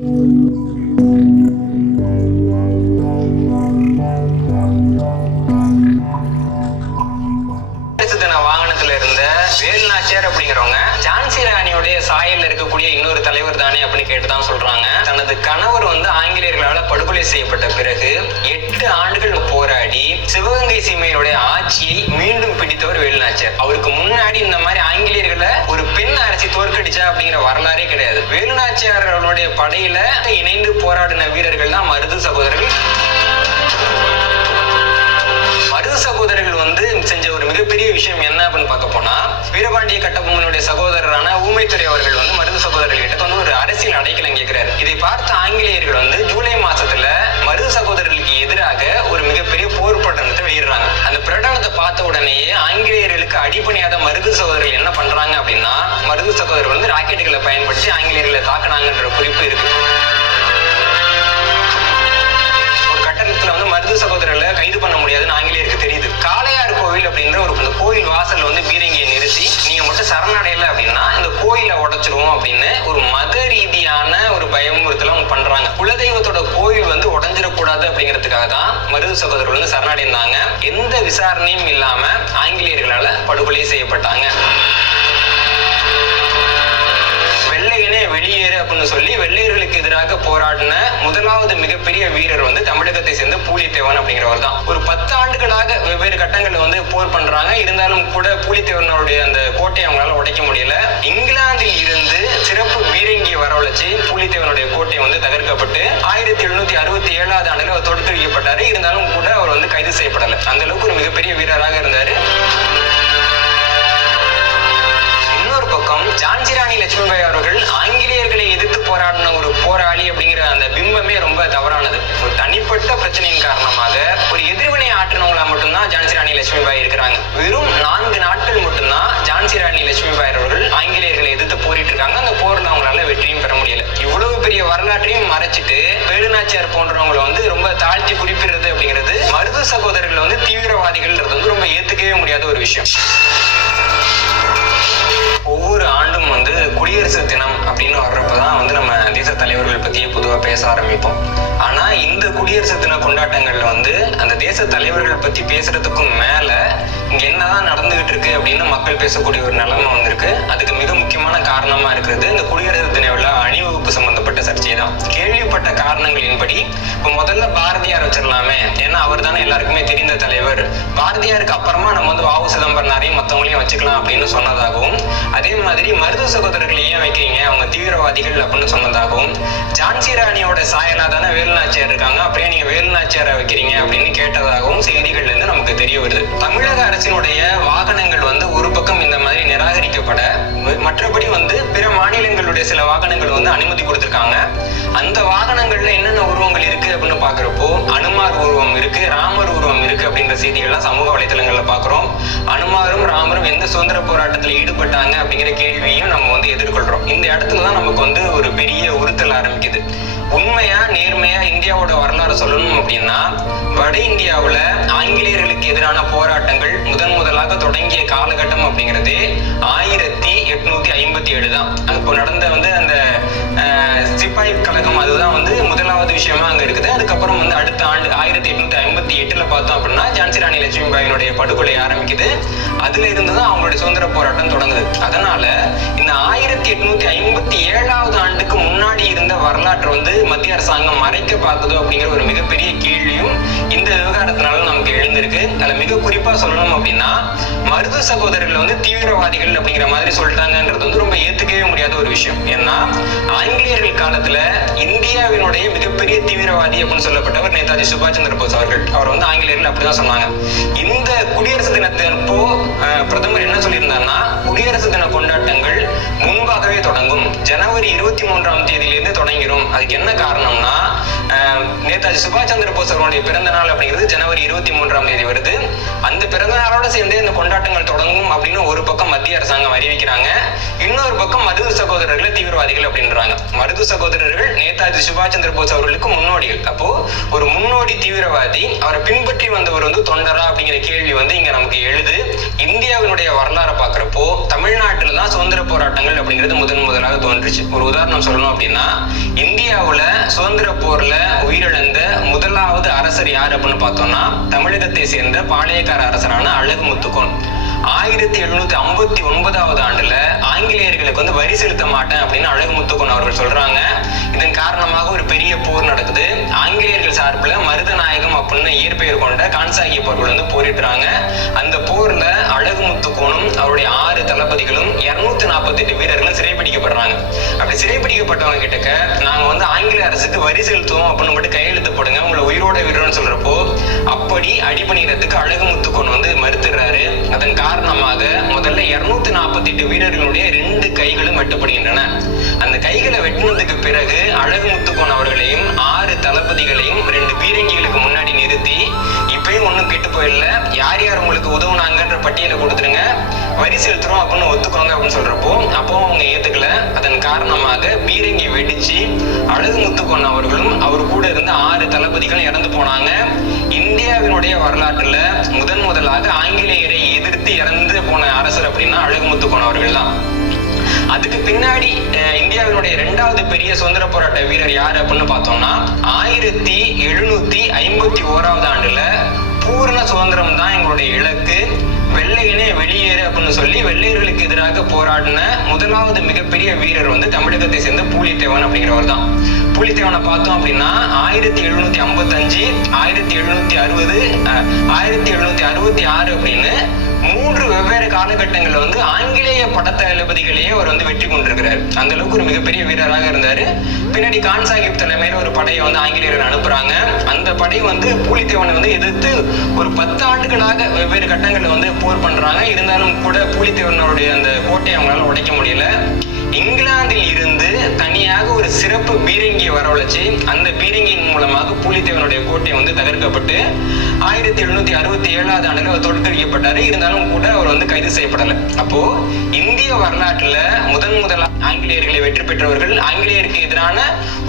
அரசு படையில இணைந்து போராடின வீரர்கள் தான் மருது சகோதரர்கள். மருது சகோதரர்கள் வந்து செஞ்ச ஒரு மிகப்பெரிய விஷயம் என்ன அப்படின்னு பார்க்க போனா வீரபாண்டிய கட்டபொம்மனுடைய சகோதரரான ஊமைத்துறை அவர்கள் வந்து மருது சகோதரர்கள் கிட்ட வந்து ஒரு அரசியல் அடைக்கலம் கேட்கிறாரு. இதை பார்த்த ஆங்கிலேயர்கள் வந்து ஜூலை மாசத்துல மருது சகோதரர்களுக்கு எதிராக ஒரு மிகப்பெரிய போர் பிரகடனத்தை வெளியிடுறாங்க. அந்த பிரகடனத்தை பார்த்த உடனேயே ஆங்கிலேயர்களுக்கு அடிப்பணியாத மருது வந்து பயன்படுத்தி ஆங்கிலேயர்களை தாக்குனாங்கன்ற குறிப்பு இருக்கு. ஒரு கட்டணத்துல வந்து மருது சகோதரர்களை கைது பண்ண முடியாதுன்னு ஆங்கிலேயருக்கு தெரியுது. காளையார் கோவில் அப்படின்ற ஒரு இந்த கோயில் வாசல்ல வந்து பீரங்கியை நிறுத்தி நீங்க மட்டும் சரணடையல அப்படின்னா இந்த கோயிலை உடைச்சிருவோம் அப்படின்னு ஒரு மத ரீதியான ஒரு பயமுறுத்தல அவங்க பண்றாங்க. குலதெய்வத்தோட கோயில் வந்து உடஞ்சிடக்கூடாது அப்படிங்கிறதுக்காக தான் மருது சகோதரர்கள் வந்து சரணடைந்தாங்க. எந்த விசாரணையும் இல்லாம ஆங்கிலேயர்களால படுகொலை செய்யப்பட்டாங்க. போராடின முதலாவது மிகப்பெரிய வீரர் வந்து தமிழகத்தை சேர்ந்த பூலித்தேவன் அப்படிங்கிறவர் தான். ஒரு பத்து ஆண்டுகளாக வெவ்வேறு கட்டங்கள்ல வந்து போர் பண்றாங்க. இருந்தாலும் கூட பூலித்தேவனுடைய அந்த கோட்டையை அவங்களால உடைக்க முடியல. இங்கிலாந்தில் இருந்து சிறப்பு பீரங்கியை வரவழைச்சு பூலித்தேவனுடைய கோட்டை வந்து தகர்க்கப்பட்டு ஆயிரத்தி எழுநூத்தி அறுபத்தி ஏழாவது ஆண்டுல அவர் தொடுத்து வைக்கப்பட்டாரு இருந்தாலும் கூட அவர் வந்து கைது செய்யப்படல. அந்த அளவுக்கு ஒரு மிகப்பெரிய வீரர் தனிப்பட்ட காரணமாக ஒரு எதிர்வினை ஆற்றினவங்களா மட்டும்தான் ஜான்சி ராணி லட்சுமிபாய் இருக்கிறாங்க. வெறும் நான்கு நாட்கள் மட்டும்தான் ஜான்சி ராணி லட்சுமிபாய் அவர்கள் ஆங்கிலேயர்களை எதிர்த்து போரிட்டு இருக்காங்க. அந்த போர்ல அவங்களால வெற்றியும் பெற முடியல. இவ்வளவு பெரிய வரலாற்றையும் மறைச்சிட்டு வேலுநாச்சியார் போன்றவங்களை வந்து ரொம்ப தாழ்த்தி குறிப்பிடுறது அப்படிங்கிறது மருது சகோதரர்கள் வந்து தீவிரவாதிகள்ன்றது வந்து ரொம்ப ஏத்துக்கவே முடியாத ஒரு விஷயம். ஒவ்வொரு ஆண்டும் வந்து குடியரசு தினம் அப்படின்னு பொதுவாக பொதுவா பேச ஆரம்பிப்போம். ஆனா இந்த குடியரசு தின கொண்டாட்டங்கள்ல வந்து அந்த தேச தலைவர்கள் பத்தி பேசுறதுக்கும் மேல இங்க என்னதான் நடந்துகிட்டு இருக்கு அப்படின்னு மக்கள் பேசக்கூடிய ஒரு நிலைமை வந்திருக்கு. அதுக்கு மிக முக்கியமான காரணமா இருக்கிறது இந்த குடியரசு தின விழா அணிவகுப்பு சம்பந்தப்பட்ட சர்ச்சை தான் கேள்விப்பட்ட காரணங்களின்படி இப்போ முதல்ல பாரதியார் வச்சிடலாமே ஏன்னா அவர் தானே எல்லாருக்குமே தெரிந்த தலைவர். பாரதியாருக்கு அப்புறமா நம்ம வந்து வாவு சிதம்பரனாரையும் மற்றவங்களையும் வச்சுக்கலாம் அப்படின்னு சொன்னதாகவும் அதே மாதிரி மருது சகோதரர்கள் ஏன் வைக்கிறீங்க? அவங்க தீவிரவாதிகள் அப்படின்னு சொன்னதாகவும் ஜான்சி ராணியோட சாயலா தானே வேலுநாச்சியார் இருக்காங்க? அப்படியே நீங்க வேலுநாச்சியாரை வைக்கிறீங்க அப்படின்னு கேட்டதாகவும் செய்திகள்ல இருந்து நமக்கு தெரிய வருது. தமிழக அரசினுடைய வாகனங்கள் வந்து ஒரு பக்கம் இந்த மாதிரி நிராகரிக்கப்பட மற்றபடி வந்து மாநிலங்களுடைய சில வாகனங்கள் வந்து அனுமதி கொடுத்திருக்காங்க. அந்த வாகனங்கள்ல என்னென்ன உருவங்கள் இருக்கு அப்படின்னு பாக்குறப்போ அனுமார் உருவம் இருக்கு ராமர் உருவம் இருக்கு அப்படின்ற செய்திகள்லாம் சமூக வலைதளங்கள்ல பாக்குறோம் அனுமாரும் ராமரும் எந்த சுதந்திர போராட்டத்தில் ஈடுபட்டாங்க அப்படிங்கிற கேள்வியும் நம்ம வந்து எதிர்கொள்றோம். இந்த இடத்துல தான் நமக்கு வந்து ஒரு பெரிய உறுத்தல் ஆரம்பிக்குது. உண்மையா நேர்மையா இந்தியாவோட வரலாறு சொல்லணும் அப்படின்னா வட இந்தியாவுல ஆங்கிலேயர்களுக்கு எதிரான போராட்டங்கள் முதன் முதலாக தொடங்கிய காலகட்டம் அப்படிங்கிறது ஆயிரத்தி எட்நூத்தி ஐம்பத்தி ஏழு தான். அப்போ நடந்த வந்து அந்த சிப்பாய் கழகம் அதுதான் வந்து முதலாவது விஷயமா அங்க இருக்குது. அதுக்கப்புறம் வந்து அடுத்த ஆண்டு ஆயிரத்தி எட்நூத்தி ஐம்பத்தி எட்டுல பார்த்தோம் அப்படின்னா ஜான்சி ராணி லட்சுமிபாயினுடைய படுகொலை ஆரம்பிக்குது. அதுல இருந்து தான் அவங்களுடைய சுதந்திர போராட்டம் தொடங்குது. அதனால இந்த ஆயிரத்தி எட்நூத்தி ஐம்பத்தி ஏழாவது ஆண்டுக்கு முன்னாடி இருந்த வரலாற்றை வந்து மத்திய அரசாங்கம் மறைக்க பார்த்ததோ அப்படிங்கிற ஒரு மிகப்பெரிய கேள்வியும் இந்த விவகாரத்தினால நமக்கு எழுந்திருக்கு. அதுல மிக குறிப்பா சொல்லணும் அப்படின்னா மருது சகோதரர்கள் வந்து தீவிரவாதிகள் அப்படிங்கிற மாதிரி சொல்லிட்டாங்கன்றது வந்து ரொம்ப ஏத்துக்கவே முடியாத ஒரு விஷயம். ஏன்னா ஆங்கிலேயர்கள் காலத்துல இந்தியாவினுடைய மிகப்பெரிய தீவிரவாதி அப்படின்னு சொல்லப்பட்டவர் நேதாஜி சுபாஷ் சந்திர போஸ் அவர்கள். அவர் வந்து ஆங்கிலேயர்கள் அப்படிதான் சொன்னாங்க. இந்த குடியரசு தினத்தப்போ பிரதமர் என்ன சொல்லியிருந்தாருன்னா குடியரசு தின கொண்டாட்டங்கள் முன்பாகவே தொடங்கும். ஜனவரி இருபத்தி மூன்றாம் தேதியிலிருந்து தொடங்கிடும் அதுக்கு என்ன காரணம்னா நேதாஜி சுபாஷ் சந்திர போஸ் அவருடைய பிறந்த நாள் அப்படிங்கிறது ஜனவரி இருபத்தி மூன்றாம் தேதி வருது. அந்த பிறந்த நாளோட சேர்ந்து இந்த கொண்டாட்டங்கள் தொடங்கும் அப்படின்னு ஒரு பக்கம் மத்திய அரசாங்கம் அறிவிக்கிறாங்க. இன்னொரு பக்கம் மருது சகோதரர்களை தீவிரவாதிகள் அப்படின்றாங்க. மருது சகோதரர்கள் நேதாஜி சுபாஷ் சந்திர போஸ் அவர்களுக்கு முன்னோடிகள். அப்போ ஒரு முன்னோடி தீவிரவாதி அவரை பின்பற்றி வந்தவர் வந்து தொண்டரா அப்படிங்கிற கேள்வி வந்து இங்க நமக்கு எழுது. இந்தியாவினுடைய வரலாறை பாக்குறப்போ தமிழ்நாட்டில் தான் சுதந்திர போராட்டங்கள் அப்படிங்கிறது முதன் முதலாக தோன்றுச்சு. ஒரு உதாரணம் சொல்லணும் அப்படின்னா இந்தியாவுல சுதந்திர போர்ல உயிரிழந்த முதலாவது அரசர் யார் அப்படின்னு பார்த்தோம்னா தமிழகத்தை சேர்ந்த பாளையக்கார அரசரான அழகு முத்துக்கோன். ஆயிரத்தி எழுநூத்தி ஐம்பத்தி ஒன்பதாவது ஆண்டுல ஆங்கிலேயர்களுக்கு வந்து வரி செலுத்த மாட்டேன் அப்படின்னு அழகு முத்துக்கோன் அவர்கள் சொல்றாங்க. இதன் காரணமாக ஒரு பெரிய போர் நடக்குது. ஆங்கிலேயர்கள் சார்பில் மருதநாயகம் அப்படின்னு இயற்பெயர் கொண்ட கான்சாகி போர்கள் வந்து போரிடுறாங்க. அந்த போர்ல அழகு முத்துக்கோனும் அவருடைய ஆறு தளபதிகளும் இருநூத்தி நாற்பத்தி எட்டு வீரர்களும் சிறைப்பிடிக்கப்படுறாங்க. அப்படி சிறைப்பிடிக்கப்பட்டவங்க கிட்டக்க நாங்க வந்து ஆங்கில அரசுக்கு வரி செலுத்துவோம் அப்படின்னு மட்டும் கையெழுத்து போடுங்க. உங்களை உயிரோட விடுறோம்னு சொல்றப்போ அப்படி அடிபணிகிறதுக்கு அழகு கொண்டு வந்து மறுத்துறாரு அதன் காரணமாக முதல்ல இருநூத்தி நாற்பத்தி எட்டு வீரர்களுடைய ரெண்டு கைகளும் வெட்டப்படுகின்றன. அந்த கைகளை வெட்டினதுக்கு பிறகு அழகு முத்துக்கோன் அவர்களையும் ஆறு தளபதிகளையும் ரெண்டு பீரங்கிகளுக்கு முன்னாடி ஒன்றும் கெட்டு போயிடல. யார் யார் உங்களுக்கு உதவுனாங்கன்ற பட்டியலை கொடுத்துருங்க வரி செலுத்துறோம் அப்படின்னு ஒத்துக்கோங்க அப்படின்னு சொல்றப்போ அப்போ அவங்க ஏத்துக்கல. அதன் காரணமாக பீரங்கி வெடிச்சு அழகு முத்துக்கோன் அவர்களும் அவர் கூட இருந்த ஆறு தளபதிகளும் இறந்து போனாங்க. இந்தியாவினுடைய வரலாற்றுல முதன் முதலாக ஆங்கிலேயரை எதிர்த்து இறந்து போன அரசர் அப்படின்னா அழகு முத்துக்கோன் அவர்கள் தான். அதுக்கு பின்னாடி இந்தியாவினுடைய இரண்டாவது பெரிய சுதந்திர போராட்ட வீரர் யார் அப்படின்னு பார்த்தோம்னா ஆயிரத்தி எழுநூத்தி ஐம்பத்தி ஓராவது ஆண்டுல பூரண சுதந்திரம் தான் எங்களுடைய இலக்கு. வெள்ளையனே வெளியேறு அப்படின்னு சொல்லி வெள்ளையர்களுக்கு எதிராக போராடின முதலாவது மிகப்பெரிய வீரர் வந்து தமிழகத்தை சேர்ந்த பூலித்தேவன் அப்படிங்கிறவர் தான். புலித்தேவனை பார்த்தோம் அப்படின்னா ஆயிரத்தி எழுநூத்தி ஐம்பத்தஞ்சு ஆயிரத்தி எழுநூத்தி அறுபது ஆயிரத்தி எழுநூத்தி அறுபத்தி ஆறு அப்படின்னு மூன்று வெவ்வேறு காலகட்டங்கள்ல வந்து ஆங்கிலேய படத்தளபதிகளையே அவர் வந்து வெற்றி கொண்டிருக்கிறார். அந்த அளவுக்கு ஒரு மிகப்பெரிய வீரராக இருந்தாரு. பின்னாடி கான் சாஹிப் தலைமையில ஒரு படையை வந்து ஆங்கிலேயர்கள் அனுப்புறாங்க. அந்த படை வந்து பூலித்தேவனை வந்து எதிர்த்து ஒரு பத்து ஆண்டுகளாக வெவ்வேறு கட்டங்களில் வந்து போர் பண்றாங்க. இருந்தாலும் கூட பூலித்தேவனுடைய அந்த கோட்டையை அவங்களால உடைக்க முடியல. இங்கிலாந்தில் இருந்து தனியாக ஒரு சிறப்பு பீரங்கியை வரவழைச்சு அந்த பீரங்கியின் மூலமாக பூலித்தேவனுடைய கோட்டை வந்து தகர்க்கப்பட்டு ஆயிரத்தி எழுநூத்தி அறுபத்தி ஏழாவது ஆண்டுல அவர் தோற்கடிக்கப்பட்டாரு. இருந்தாலும் கூட அவர் வந்து கைது செய்யப்படல. அப்போ இந்திய வரலாற்றுல முதன் முதலா ஆங்கிலேயர்களை வெற்றி பெற்றவர்கள் ஆங்கிலேயருக்கு எதிரான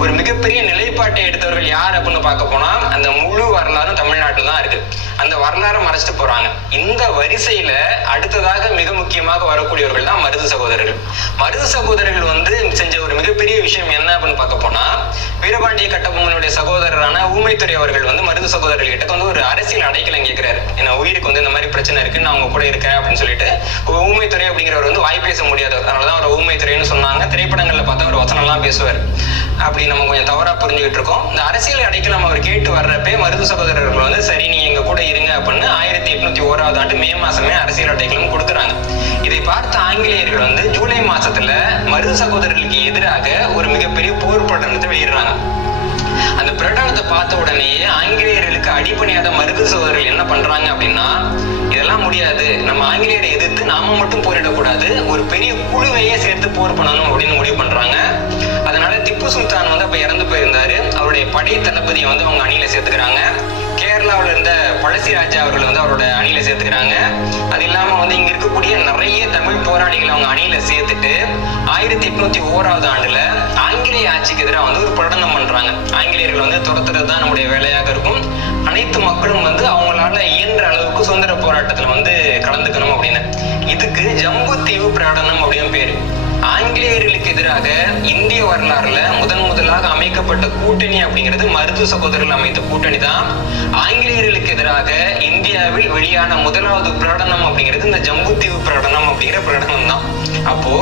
ஒரு மிகப்பெரிய நிலைப்பாட்டை எடுத்தவர்கள் யார் அப்படின்னு பார்க்க போனா அந்த முழு வரலாறும் தமிழ்நாட்டில் தான் இருக்கு. அந்த வரலாறு மறைச்சிட்டு போறாங்க. இந்த வரிசையில அடுத்ததாக மிக முக்கியமாக வரக்கூடியவர்கள் தான் மருது சகோதரர்கள் மருது சகோதரர்கள் வந்து செஞ்ச ஒரு மிகப்பெரிய விஷயம் என்ன அப்படின்னு பார்க்க போனா வீரபாண்டிய கட்டபொம்மனுடைய சகோதரரான ஊமைத்துறை அவர்கள் வந்து மருது சகோதரர்கள் கிட்ட வந்து ஒரு அரசியல் அடைக்கலம் கேட்கிறாரு. என்ன உயிருக்கு வந்து இந்த மாதிரி பிரச்சனை இருக்கு நான் உங்க கூட இருக்கேன் அப்படின்னு சொல்லிட்டு ஊமைத்துறை அப்படிங்கிறவர் வந்து வாய் பேச முடியாது. அதனாலதான் அவர் ஊமைத்துறைன்னு சொன்னாங்க. திரைப்படங்கள்ல பார்த்தா அவர் வசனம்லாம் பேசுவார். அப்படி நம்ம கொஞ்சம் தவறா புரிஞ்சுக்கிட்டு இருக்கோம். இந்த அரசியல் அடைக்கலம் அவர் கேட்டு வர்றப்பே மருது சகோதரர்கள் வந்து சரி நீ எங்க கூட இருங்க அப்படின்னு ஆயிரத்தி எட்நூத்தி ஓராவது ஆண்டு மே மாசமே அரசியல் அட்டைகளும் கொடுக்குறாங்க. இதை பார்த்த ஆங்கிலேயர்கள் வந்து ஜூலை மாசத்துல மருது சகோதரர்களுக்கு எதிராக ஒரு மிகப்பெரிய போர் பிரகடனத்தை வெளியிடுறாங்க. அந்த பிரகடனத்தை பார்த்த உடனேயே ஆங்கிலேயர்களுக்கு அடிப்படையாத மருது சகோதரர்கள் என்ன பண்றாங்க அப்படின்னா இதெல்லாம் முடியாது. நம்ம ஆங்கிலேயரை எதிர்த்து நாம மட்டும் போரிடக்கூடாது. ஒரு பெரிய குழுவையே சேர்த்து போர் பண்ணணும் அப்படின்னு முடிவு பண்றாங்க. அதனால திப்பு சுல்தான் வந்து அப்ப இறந்து போயிருந்தாரு. அவருடைய படை தளபதியை வந்து அவங்க அணியில சேர்த்துக்கிறாங்க. கேரளாவில் இருந்த பழசி ராஜா அவர்கள் வந்து அவரோட அணியில சேர்த்துக்கிறாங்க. அது இல்லாம வந்து இங்க இருக்கக்கூடிய நிறைய தமிழ் போராளிகள் அவங்க அணியில சேர்த்துட்டு ஆயிரத்தி எட்நூத்தி ஓராவது ஆண்டுல ஆங்கிலேய ஆட்சிக்கு எதிராக வந்து ஒரு பிரகடனம் பண்றாங்க. ஆங்கிலேயர்கள் வந்து துரத்துறது தான் நம்முடைய வேலையாக இருக்கும். அனைத்து மக்களும் வந்து அவங்களால இயன்ற அளவுக்கு சுதந்திர போராட்டத்துல வந்து கலந்துக்கணும் அப்படின்னு. இதுக்கு ஜம்பு தீவு பிரகடனம் அப்படின்னு பேரு. எதிராக இந்திய வரலாறுல முதன் முதலாக அமைக்கப்பட்ட கூட்டணி அப்படிங்கிறது மருது சகோதரர்கள் அமைத்த கூட்டணி தான் ஆங்கிலேயர்களுக்கு எதிராக இந்தியாவில் வெளியான முதலாவது பிரகடனம் அப்படிங்கிறது இந்த ஜம்புத்தீவு பிரகடனம் அப்படிங்கிற பிரகடனம் தான் அப்போ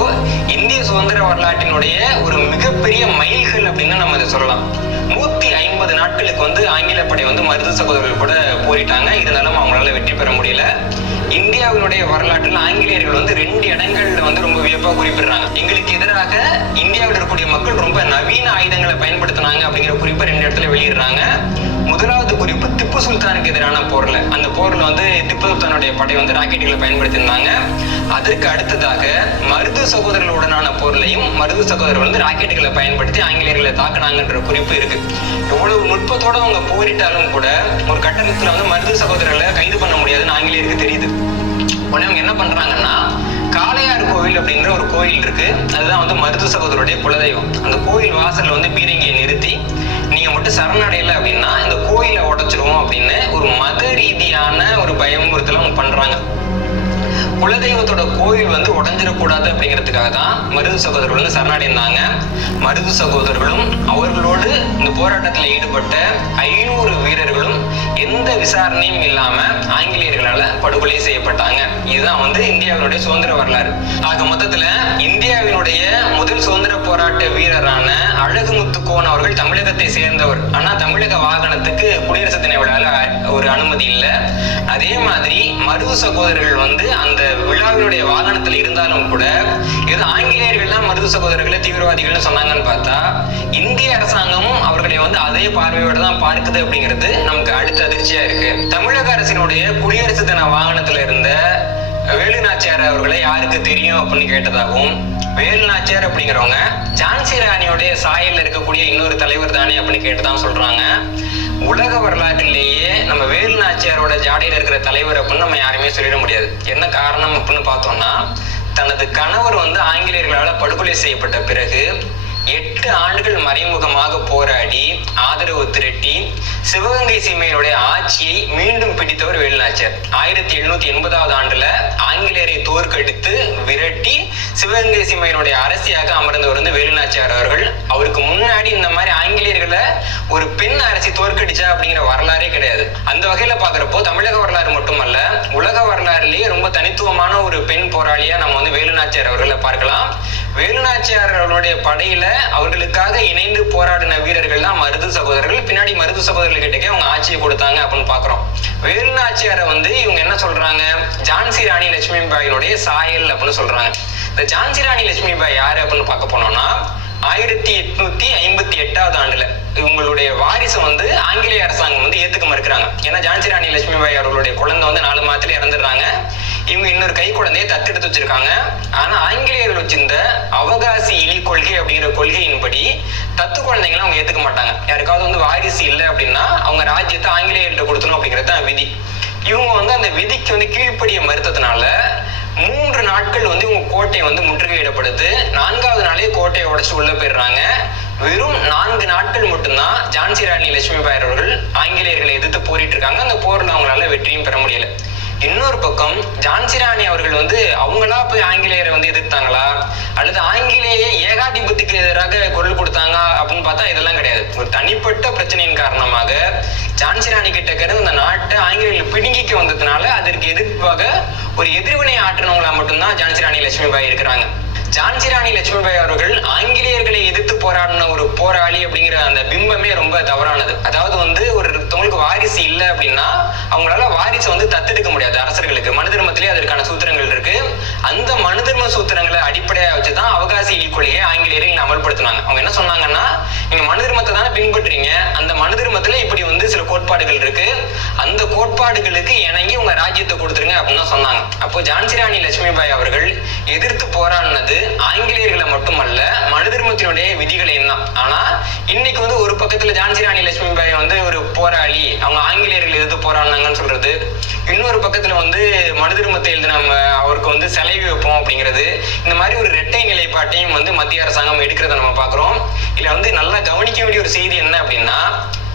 இந்திய சுதந்திர வரலாற்றினுடைய ஒரு மிகப்பெரிய மைல்கள் அப்படின்னு நம்ம இதை சொல்லலாம். நூத்தி ஐம்பது நாட்களுக்கு வந்து ஆங்கில படை வந்து மருது சகோதரர்கள் கூட போரிட்டாங்க. இருந்தாலும் அவங்களால வெற்றி பெற முடியல. இந்தியாவினுடைய வரலாற்றில் ஆங்கிலேயர்கள் வந்து இருக்கக்கூடிய இடங்கள்ல வந்து ரொம்ப வியப்பா குறிப்பிடுறாங்க. எங்களுக்கு எதிராக இந்தியாவில் இருக்கக்கூடிய மக்கள் ரொம்ப நவீன ஆயுதங்களை பயன்படுத்தினாங்க அப்படிங்கிற குறிப்பை ரெண்டு இடத்துல வெளியிடுறாங்க. முதலாவது குறிப்பு திப்பு சுல்தானுக்கு எதிரான போர்ல. அந்த போர்ல வந்து திப்பு சுல்தானுடைய படை வந்து ராக்கெட்டுகளை பயன்படுத்தியிருந்தாங்க. அதற்கு அடுத்ததாக மருது சகோதரர்களுடனான போர்லையும் மருது சகோதரர்கள் வந்து ராக்கெட்டுகளை பயன்படுத்தி ஆங்கிலேயர்களை தாக்குனாங்கன்ற குறிப்பு இருக்கு. எவ்வளவு நுட்பத்தோட அவங்க போரிட்டாலும் கூட ஒரு கட்டணத்துல வந்து மருது சகோதரர்களை கைது பண்ண முடியாதுன்னு ஆங்கிலேயருக்கு தெரியுது. உடனே அவங்க என்ன பண்றாங்கன்னா காளையார் கோவில் அப்படின்ற ஒரு கோயில் இருக்கு. அதுதான் வந்து மருது சகோதரருடைய குலதெய்வம். அந்த கோயில் வாசல்ல வந்து பீரங்கியை நிறுத்தி நீங்க மட்டும் சரணடையல அப்படின்னா இந்த கோயிலை உடைச்சிருவோம் அப்படின்னு ஒரு மத ரீதியான ஒரு பயமுறுத்தலாம் பண்றாங்க. குலதெய்வத்தோட கோயில் வந்து உடஞ்சிடக்கூடாது அப்படிங்கிறதுக்காக தான் மருது சகோதரர்கள் சரணடைந்தாங்க. மருது சகோதரர்களும் அவர்களோடு இந்த போராட்டத்தில் ஈடுபட்ட ஐநூறு வீரர்களும் எந்த விசாரணையும் இல்லாம ஆங்கிலேயர்களால படுகொலை செய்யப்பட்டாங்க. இதுதான் வந்து இந்தியாவினுடைய சுதந்திர வரலாறு. ஆக மொத்தத்துல இந்தியாவினுடைய முதல் சுதந்திர போராட்ட வீரரான அழகுமுத்துக்கோன் அவர்கள் தமிழகத்தை சேர்ந்தவர். ஆனா தமிழக வாகனத்துக்கு குடியரசு தின விழால ஒரு அனுமதி இல்லை. அதே மாதிரி மருது சகோதரர்கள் வந்து அந்த விழாவினுடைய வாகனத்தில் இருந்தாலும் கூட இது ஆங்கிலேயர்கள் தான் மருது சகோதரர்களை தீவிரவாதிகள்னு சொன்னாங்கன்னு பார்த்தா இந்திய அரசாங்கமும் அவர்களை வந்து அதே பார்வையோட தான் பார்க்குது அப்படிங்கிறது நமக்கு அடுத்த அதிர்ச்சியா இருக்கு. தமிழக அரசினுடைய குடியரசு தின வாகனத்துல இருந்த வேலு நாச்சியார் அவர்களை யாருக்கு தெரியும் அப்படின்னு கேட்டதாகவும் வேலு நாச்சியார் அப்படிங்கிறவங்க ஜான்சி ராணியோடைய சாயல்ல இருக்கக்கூடிய இன்னொரு தலைவர் தானே அப்படின்னு கேட்டுதான் சொல்றாங்க. உலக வரலாற்றிலேயே நம்ம வேலு நாச்சியாரோட ஜாடியில் இருக்கிற தலைவர் அப்படின்னு நம்ம யாருமே சொல்லிட முடியாது. என்ன காரணம் அப்படின்னு பார்த்தோம்னா தனது கணவர் வந்து ஆங்கிலேயர்களால் படுகொலை செய்யப்பட்ட பிறகு எட்டு ஆண்டுகள் மறைமுகமாக போராடி ஆதரவு திரட்டி சிவகங்கை சீமையினுடைய ஆட்சியை மீண்டும் பிடித்தவர் வேலுநாச்சியார். ஆயிரத்தி எழுநூத்தி எண்பதாவது ஆண்டுல ஆங்கிலேயரை தோற்கடித்து விரட்டி சிவகங்கை சீமையினுடைய அரசியாக அமர்ந்தவர் வந்து வேலுநாச்சியார் அவர்கள். அவருக்கு முன்னாடி இந்த மாதிரி ஆங்கிலேயர்களை ஒரு பெண் அரசி தோற்கடிச்சா அப்படிங்கிற வரலாறே கிடையாது. அந்த வகையில பாக்குறப்போ தமிழக வரலாறு மட்டுமல்ல உலக வரலாறுலயே ரொம்ப தனித்துவமான ஒரு பெண் போராளியா நம்ம வந்து வேலுநாச்சியார் அவர்களை பார்க்கலாம். வேலுநாச்சியார்களுடைய படையில அவர்களுக்காக இணைந்து போராடின வீரர்கள் தான் மருது சகோதரர்கள். பின்னாடி மருது சகோதரர்கள் கிட்டக்கே அவங்க ஆட்சியை கொடுத்தாங்க அப்படின்னு பாக்குறோம் வேலுநாச்சியாரை வந்து இவங்க என்ன சொல்றாங்க? ஜான்சி ராணி லட்சுமி பாயினுடைய சாயல் அப்படின்னு சொல்றாங்க. இந்த ஜான்சி ராணி லட்சுமி பாய் யாரு அப்படின்னு பார்க்க போனோம்னா ஆயிரத்தி எட்நூத்தி ஐம்பத்தி எட்டாவது ஆண்டுல. இவங்களுடைய வாரிசு வந்து ஆங்கிலேய அரசாங்கம் வந்து ஏத்துக்க மறுக்கிறாங்க. ஏன்னா ஜான்சி ராணி லட்சுமி பாய் அவர்களுடைய குழந்தை வந்து நாலு மாதத்துல இறந்துடுறாங்க. இவங்க இன்னொரு கை குழந்தையை தத்தெடுத்து வச்சிருக்காங்க. ஆனா ஆங்கிலேயர்கள் வச்சிருந்த அவகாசி இழி கொள்கை அப்படிங்கிற கொள்கையின்படி தத்து குழந்தைங்களை அவங்க ஏத்துக்க மாட்டாங்க. யாருக்காவது வந்து வாரிசு இல்லை அப்படின்னா அவங்க ராஜ்யத்தை ஆங்கிலேயர்கிட்ட கொடுத்தணும் அப்படிங்கிறது தான் விதி. இவங்க வந்து அந்த விதிக்கு வந்து கீழ்ப்படிய மறுத்ததுனால மூன்று நாட்கள் வந்து இவங்க கோட்டை வந்து முற்றுகையிடப்படுது. நான்காவது நாளே கோட்டையை உடச்சு உள்ள போயிடுறாங்க. வெறும் நான்கு நாட்கள் மட்டும்தான் ஜான்சி ராணி லட்சுமி பாய் அவர்கள் ஆங்கிலேயர்களை எதிர்த்து போரிட்டு இருக்காங்க அந்த போர்ல அவங்களால வெற்றியும் பெற முடியல. இன்னொரு பக்கம் ஜான்சி ராணி அவர்கள் வந்து அவங்களா போய் ஆங்கிலேயரை வந்து எதிர்த்தாங்களா? அல்லது ஆங்கிலேய ஏகாதிபத்தியத்துக்கு எதிராக குரல் கொடுத்தாங்க அப்படின்னு பார்த்தா இதெல்லாம் கிடையாது. ஒரு தனிப்பட்ட பிரச்சனையின் காரணமாக ஜான்சி ராணி கிட்ட கருந்து இந்த நாட்டை ஆங்கிலேயர்கள் பிடுங்கிக்க வந்ததுனால அதற்கு எதிர்ப்பாக ஒரு எதிர்வினை ஆற்றினவங்களா மட்டும்தான் ஜான்சி ராணி லட்சுமி பாய் இருக்கிறாங்க. ஜான்சி ராணி லட்சுமி பாய் அவர்கள் ஆங்கிலேயர்களை எதிர்த்து போராடின ஒரு போராளி அப்படிங்கிற அந்த பிம்பமே ரொம்ப தவறானது. அதாவது வந்து ஒருத்தவங்களுக்கு வாரிசு இல்லை அப்படின்னா அவங்களால வாரிசு வந்து தத்தெடுக்க முடியாது அரசர்களுக்கு. மனு அதற்கான சூத்திரங்கள் இருக்கு. அந்த மனு தர்ம சூத்திரங்களை அடிப்படையாக வச்சுதான் அவகாசி கொள்கையை ஆங்கிலேயர்கள் அமல்படுத்தினாங்க. அவங்க என்ன சொன்னாங்கன்னா நீங்க மனு தர்மத்தை தானே பின்பற்றுறீங்க? அந்த மனு தர்மத்துல இப்படி வந்து கோட்பாடுகள் இருக்கு. அந்த கோட்பாடுகளுக்கு இணங்கி உங்க ராஜ்யத்தை கொடுத்துருங்க அப்படின்னு தான் சொன்னாங்க. அப்போ ஜான்சி ராணி லட்சுமிபாய் அவர்கள் எதிர்த்து போராடினது ஆங்கிலேயர்களை மட்டுமல்ல மனு தர்மத்தினுடைய விதிகளையும் தான். ஆனா இன்னைக்கு வந்து ஒரு பக்கத்துல ஜான்சி ராணி லட்சுமிபாய் வந்து ஒரு போராளி அவங்க ஆங்கிலேயர்கள் எதிர்த்து போராடினாங்கன்னு சொல்றது. இன்னொரு பக்கத்துல வந்து மனு தர்மத்தை எழுதின நம்ம அவருக்கு வந்து சிலை வைப்போம் அப்படிங்கிறது. இந்த மாதிரி ஒரு இரட்டை நிலைப்பாட்டையும் வந்து மத்திய அரசாங்கம் எடுக்கிறத நம்ம பாக்குறோம் இதுல வந்து நல்லா கவனிக்க வேண்டிய ஒரு செய்தி என்ன அப்படின்னா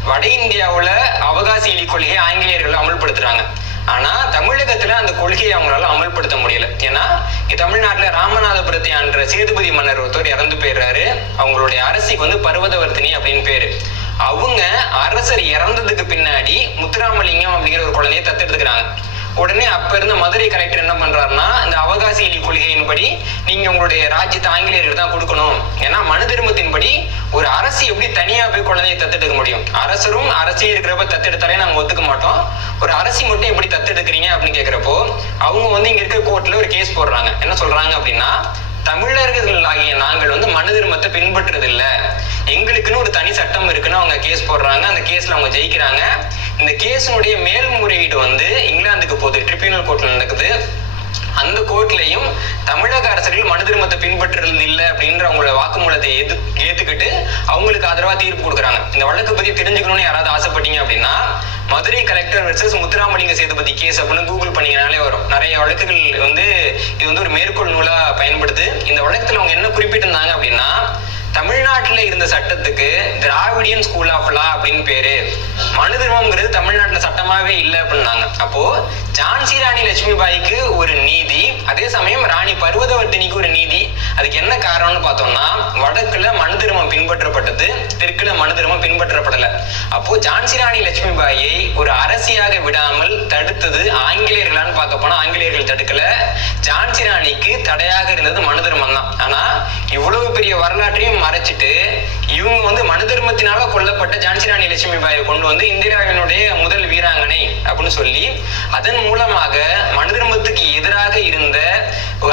வட இந்தியாவுல அவகாசி இலி கொள்கையை ஆங்கிலேயர்கள் அமல்படுத்துறாங்க. ஆனா தமிழகத்துல அந்த கொள்கையை அவங்களால அமல்படுத்த முடியல. ஏன்னா தமிழ்நாட்டுல ராமநாதபுரத்தை ஆண்ட சேதுபதி மன்னர் ஒருத்தர் இறந்து போயிடுறாரு. அவங்களுடைய அரசிக்கு வந்து பர்வதவர்த்தினி அப்படின்னு பேரு. அவங்க அரசர் இறந்ததுக்கு பின்னாடி முத்துராமலிங்கம் அப்படிங்கிற ஒரு குழந்தைய தத்தெடுத்துக்கிறாங்க. உடனே அப்ப இருந்த மதுரை கலெக்டர் என்ன பண்றாருன்னா இந்த அவகாசி இலி கொள்கையின்படி நீங்க உங்களுடைய ராஜ்யத்தை ஆங்கிலேயர்கள் தான் கொடுக்கணும். ஏன்னா மனு தர்மத்தின்படி ஒரு அரசு எப்படி தனியா போய் குழந்தையை தத்தெடுக்க முடியும்? அரசரும் அரசியல் இருக்கிறப்ப தத்தெடுத்தாலே நாங்க ஒத்துக்க மாட்டோம். ஒரு அரசி மட்டும் எப்படி தத்தெடுக்கிறீங்க அப்படின்னு கேக்குறப்போ அவங்க வந்து இங்க இருக்க கோர்ட்ல ஒரு கேஸ் போடுறாங்க. என்ன சொல்றாங்க அப்படின்னா தமிழர்கள் ஆகிய நாங்கள் பின்பற்றுறது இல்ல எங்களுக்குன்னு ஒரு தனி சட்டம் இருக்குன்னு அவங்க கேஸ் போடுறாங்க. அந்த கேஸ்ல அவங்க ஜெயிக்கிறாங்க. இந்த கேஸினுடைய மேல்முறையீடு வந்து இங்கிலாந்துக்கு போகுது. ட்ரிபியூனல் கோர்ட்ல நடக்குது. அந்த கோர்ட்லயும் தமிழக அரசர்கள் மனு திருமத்தை பின்பற்றுறது இல்லை அப்படின்ற அவங்களோட வாக்குமூலத்தை ஏத்து ஏத்துக்கிட்டு அவங்களுக்கு ஆதரவா தீர்ப்பு கொடுக்குறாங்க. இந்த வழக்கு பத்தி தெரிஞ்சுக்கணும்னு யாராவது ஆசைப்பட்டீங்க அப்படின்னா Madurai collector versus Muthuramalinga Sethupathi case அப்படின்னு கூகுள் பண்ணீங்கனாலே வரும். நிறைய வழக்குகள் வந்து இது வந்து ஒரு மேற்கோள் நூலா பயன்படுது. இந்த வழக்கத்துல அவங்க என்ன குறிப்பிட்டிருந்தாங்க அப்படின்னா தமிழ்நாட்டில் இருந்த சட்டத்துக்கு திராவிடியன் ஸ்கூல் ஆஃப் லா அப்படின்னு பேரு. மனு தர்மம்ங்கிறது தமிழ்நாட்டில் சட்டமாவே இல்லை அப்படின்னாங்க. அப்போ ஜான்சி ராணி லட்சுமி பாய்க்கு ஒரு நீதி அதே சமயம் ராணி பர்வதவர்த்தினிக்கு ஒரு நீதி. அதுக்கு என்ன காரணம்னு பார்த்தோம்னா வடக்குல மனு தர்மம் பின்பற்றப்பட்டது தெற்குல மனு தர்மம் பின்பற்றப்படல. அப்போ ஜான்சி ராணி லட்சுமி பாயை ஒரு அரசியாக விடாமல் தடுத்தது ஆங்கிலேயர்களான்னு பார்க்க போனா ஆங்கிலேயர்கள் தடுக்கல. ஜான்சி ராணிக்கு தடையாக இருந்தது மனு தர்மம் தான் ஆனா இவ்வளவு பெரிய வரலாற்றையும் மறைச்சிட்டு இவங்க வந்து மனு தர்மத்தினால கொல்லப்பட்ட ஜான்சி ராணி லட்சுமி பாயை கொண்டு வந்து இந்திராவினுடைய முதல் வீராங்கனை அப்படின்னு சொல்லி அதன் மூலமாக மனு தர்மத்துக்கு எதிராக இருந்த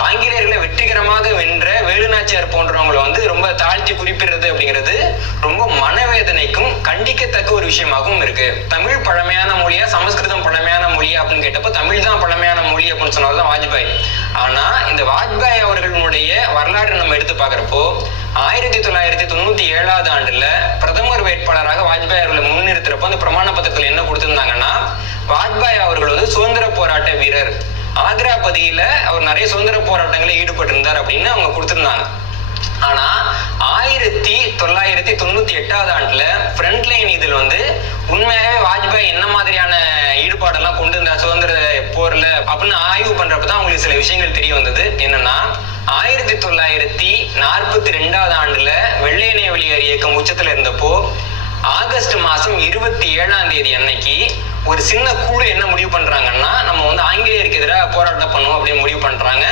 ஆங்கிலேயர்களை வெற்றிகரமாக வென்ற வேலுநாச்சியார் போன்றவங்களை வந்து ரொம்ப தாழ்த்தி குறிப்பிடுறது அப்படிங்கிறது ரொம்ப மனவேதனைக்கும் கண்டிக்கத்தக்க ஒரு விஷயமாகவும் இருக்கு. தமிழ் பழமையான மொழியா சமஸ்கிருதம் பழமையான மொழியா அப்படின்னு கேட்டப்போ தமிழ் தான் பழமையான மொழி அப்படின்னு சொன்னால்தான் வாஜ்பாய். ஆனா இந்த வாஜ்பாய் அவர்களுடைய வரலாறு நம்ம எடுத்து பாக்குறப்போ ஆயிரத்தி தொள்ளாயிரத்தி தொண்ணூத்தி ஏழாவது ஆண்டுல பிரதமர் வேட்பாளராக வாஜ்பாய் அவர்களை முன்னிறுத்துறப்போ அந்த பிரமாண பத்திரத்துல என்ன கொடுத்திருந்தாங்கன்னா வாஜ்பாய் அவர்கள் வந்து சுதந்திர போராட்ட வீரர். ஆக்ரா பகுதியில அவர் நிறைய சுதந்திர போராட்டங்களில் ஈடுபட்டிருந்தார் அப்படின்னு அவங்க கொடுத்திருந்தாங்க. ஆனா ஆயிரத்தி தொள்ளாயிரத்தி தொண்ணூத்தி எட்டாவது ஆண்டுல ஃப்ரண்ட் லைன் இதில் வந்து உண்மையாவே வாஜ்பாய் என்ன மாதிரியான ஈடுபாடெல்லாம் கொண்டு இருந்தார் சுதந்திர போர்ல அப்படின்னு ஆய்வு பண்றப்ப தான் அவங்களுக்கு சில விஷயங்கள் தெரிய வந்தது. என்னன்னா ஆயிரத்தி தொள்ளாயிரத்தி நாற்பத்தி ரெண்டாவது ஆண்டுல வெள்ளையனே வெளியேறு இயக்கம் உச்சத்துல இருந்தப்போ ஆகஸ்ட் மாசம் இருபத்தி ஏழாம் தேதி அன்னைக்கு ஒரு சின்ன குழு என்ன முடிவு பண்றாங்கன்னா நம்ம வந்து ஆங்கிலேயருக்கு எதிராக போராட்டம் பண்ணுவோம் அப்படின்னு முடிவு பண்றாங்க.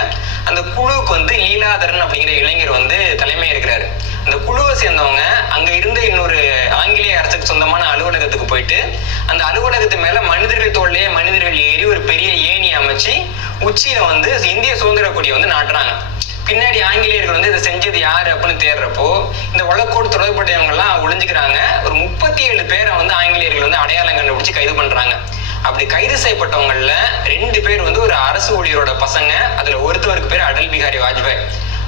அந்த குழுவுக்கு வந்து லீலாதரன் அப்படிங்கிற இளைஞர் வந்து தலைமை இருக்கிறாரு அந்த குழுவை சேர்ந்தவங்க அங்க இருந்த இன்னொரு ஆங்கிலேய அரசுக்கு சொந்தமான அலுவலகத்துக்கு போயிட்டு அந்த அலுவலகத்து மேல மனிதர்கள் தோல்லையே மனிதர்கள் ஏறி ஒரு பெரிய ஏணி அமைச்சு உச்சியில வந்து இந்திய சுதந்திர கொடியை வந்து நாட்டுறாங்க. பின்னாடி ஆங்கிலேயர்கள் வந்து இதை செஞ்சது யாரு அப்படின்னு தேடுறப்போ இந்த உலகோடு தொடர்புடையவங்க எல்லாம் ஒளிஞ்சுக்கிறாங்க. ஒரு முப்பத்தி ஏழு பேரை வந்து ஆங்கிலேயர்கள் வந்து அடையாளம் கண்டுபிடிச்சு கைது பண்றாங்க. அப்படி கைது செய்யப்பட்டவங்கல்ல ரெண்டு பேர் வந்து ஒரு அரசு ஊழியரோட பசங்க அதுல ஒருத்தவருக்கு பேர் அடல் பிகாரி வாஜ்பாய்.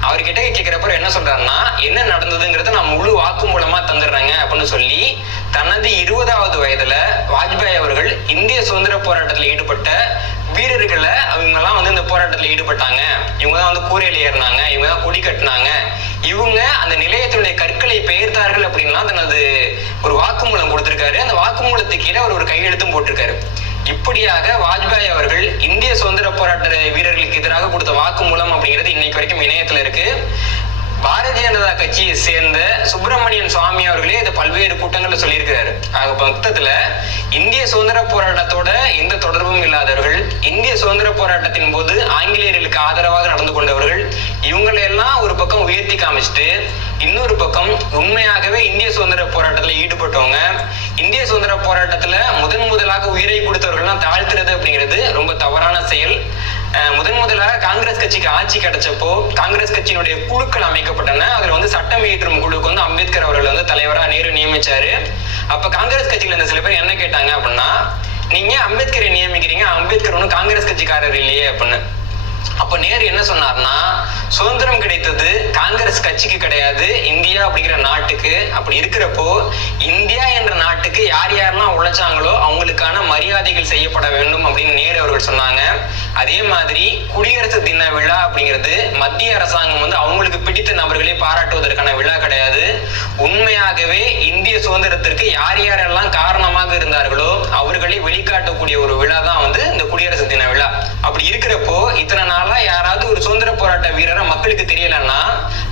அவர்கிட்ட கேட்கிறப்ப என்ன சொல்றாருன்னா என்ன நடந்ததுங்கிறத நான் முழு வாக்கு மூலமா தந்துடுறேங்க அப்படின்னு சொல்லி தனது இருபதாவது வயதுல வாஜ்பாய் அவர்கள் இந்திய சுதந்திர போராட்டத்தில் ஈடுபட்ட வீரர்களை அவங்க எல்லாம் வந்து இந்த போராட்டத்தில் ஈடுபட்டாங்க. இவங்க தான் வந்து கூரையில் ஏறினாங்க. இவங்க தான் கொடி கட்டினாங்க. இவங்க அந்த நிலையத்தினுடைய கற்களை பெயர்த்தார்கள் அப்படின்லாம் தனது ஒரு வாக்குமூலம் கொடுத்திருக்காரு. அந்த வாக்குமூலத்துக்கு கீழே அவர் ஒரு கையெழுத்தும் போட்டிருக்காரு. இப்படியாக வாஜ்பாய் அவர்கள் இந்திய சுதந்திர போராட்ட வீரர்களுக்கு எதிராக கொடுத்த வாக்குமூலம் அப்படிங்கிறது இன்னைக்கு வரைக்கும் இணையத்துல இருக்கு. பாரதிய ஜனதா கட்சியை சேர்ந்த சுப்பிரமணியன் சுவாமி அவர்களே இதை பல்வேறு கூட்டங்களில் சொல்லியிருக்கிறாரு. ஆக மொத்தத்துல இந்திய சுதந்திர போராட்டத்தோட எந்த தொடர்பும் இல்லாதவர்கள் இந்திய சுதந்திர போராட்டத்தின் போது ஆங்கிலேயர்களுக்கு ஆதரவாக நடந்து கொண்டவர்கள் இவங்களை எல்லாம் ஒரு பக்கம் உயர்த்தி காமிச்சிட்டு இன்னொரு பக்கம் உண்மையாகவே இந்திய சுதந்திர போராட்டத்தில் ஈடுபட்டவங்க இந்திய சுதந்திர போராட்டத்துல முதன் முதலாக உயிரை கொடுத்தவர்கள்லாம் தாழ்த்துறது அப்படிங்கிறது ரொம்ப தவறான செயல். முதன் முதலாக காங்கிரஸ் கட்சிக்கு ஆட்சி கிடைச்சப்போ காங்கிரஸ் கட்சியினுடைய குழுக்கள் அமைக்கப்பட்டன. அதுல வந்து சட்டம் இயற்றும் குழுக்கு வந்து அம்பேத்கர் அவர்கள் வந்து தலைவரா நேரு நியமிச்சாரு. அப்ப காங்கிரஸ் கட்சியில இருந்த சில பேர் என்ன கேட்டாங்க அப்படின்னா நீங்க அம்பேத்கரை நியமிக்கிறீங்க? அம்பேத்கர் ஒன்றும் காங்கிரஸ் கட்சிக்காரர் இல்லையே அப்படின்னு. அப்ப நேரு என்ன சொன்னார்னா சுதந்திரம் கிடைத்தது காங்கிரஸ் கட்சிக்கு கிடையாது இந்தியா அப்படிங்கிற நாட்டுக்கு. அப்படி இருக்கிறப்போ இந்தியா என்ற நாட்டுக்கு யார் யாரெல்லாம் உழைச்சாங்களோ அவங்களுக்கான மரியாதைகள் செய்யப்பட வேண்டும் அப்படின்னு நேரு அவர்கள் சொன்னாங்க. அதே மாதிரி குடியரசு தின விழா அப்படிங்கிறது மத்திய அரசாங்கம் வந்து அவங்களுக்கு பிடித்த நபர்களை பாராட்டுவதற்கான விழா கிடையாது. உண்மையாகவே இந்திய சுதந்திரத்திற்கு யார் யாரெல்லாம் காரணமாக இருந்தார்களோ அவர்களை வெளிக்காட்டக்கூடிய ஒரு விழா தான் வந்து இந்த குடியரசு தின விழா அப்படி இருக்கிறப்போ இத்தனை நாளா யாராவது ஒரு சுதந்திர போராட்ட வீரரை மக்களுக்கு தெரியலன்னா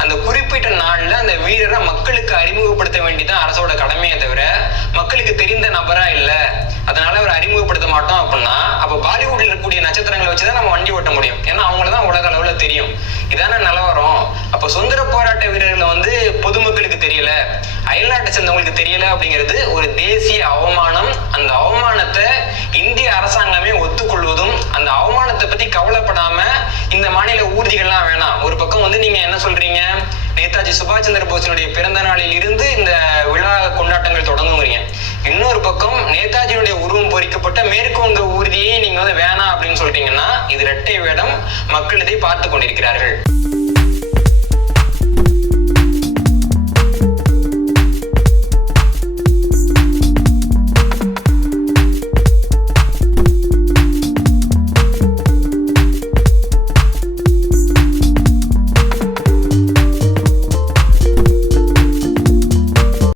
அந்த குறிப்பிட்ட நாள்ல அந்த வீரரை மக்களுக்கு அறிமுகப்படுத்த வேண்டியதான் அரசோட கடமையை தவிர மக்களுக்கு தெரிந்த நபரா இல்ல. அதனால அவர் அறிமுகப்படுத்த மாட்டோம் அப்படின்னா அப்ப பாலிவுட்ல இருக்கக்கூடிய நட்சத்திரங்களை வச்சுதான் நம்ம வண்டி ஓட்ட முடியும். ஏன்னா அவங்களதான் உலக அளவுல தெரியும். இதான நிலவரம். அப்ப சுதந்திர போராட்ட வீரர்களை வந்து பொதுமக்களுக்கு தெரியல. அயல்நாட்டை சேர்ந்தவங்களுக்கு தெரியல அப்படிங்கிறது ஒரு தேசிய அவமானம். அந்த அவமானத்தை இந்திய அரசாங்கமே ஒத்துக்கொள்வதும் அந்த அவமானத்தை பத்தி கவலைப்படாம இந்த மாநில ஊர்திகள்லாம் வேணாம். ஒரு பக்கம் பக்கம் வந்து நீங்க என்ன சொல்றீங்க? நேதாஜி சுபாஷ் சந்திர போஸினுடைய பிறந்த நாளில் இருந்து இந்த விழா கொண்டாட்டங்கள் தொடங்குங்கிறீங்க. இன்னொரு பக்கம் நேதாஜியுடைய உருவம் பொறிக்கப்பட்ட மேற்கு வங்க ஊர்தியை நீங்க வந்து வேணாம் அப்படின்னு சொல்றீங்கன்னா இது இரட்டை வேடம் மக்கள் இதை பார்த்து கொண்டிருக்கிறார்கள்.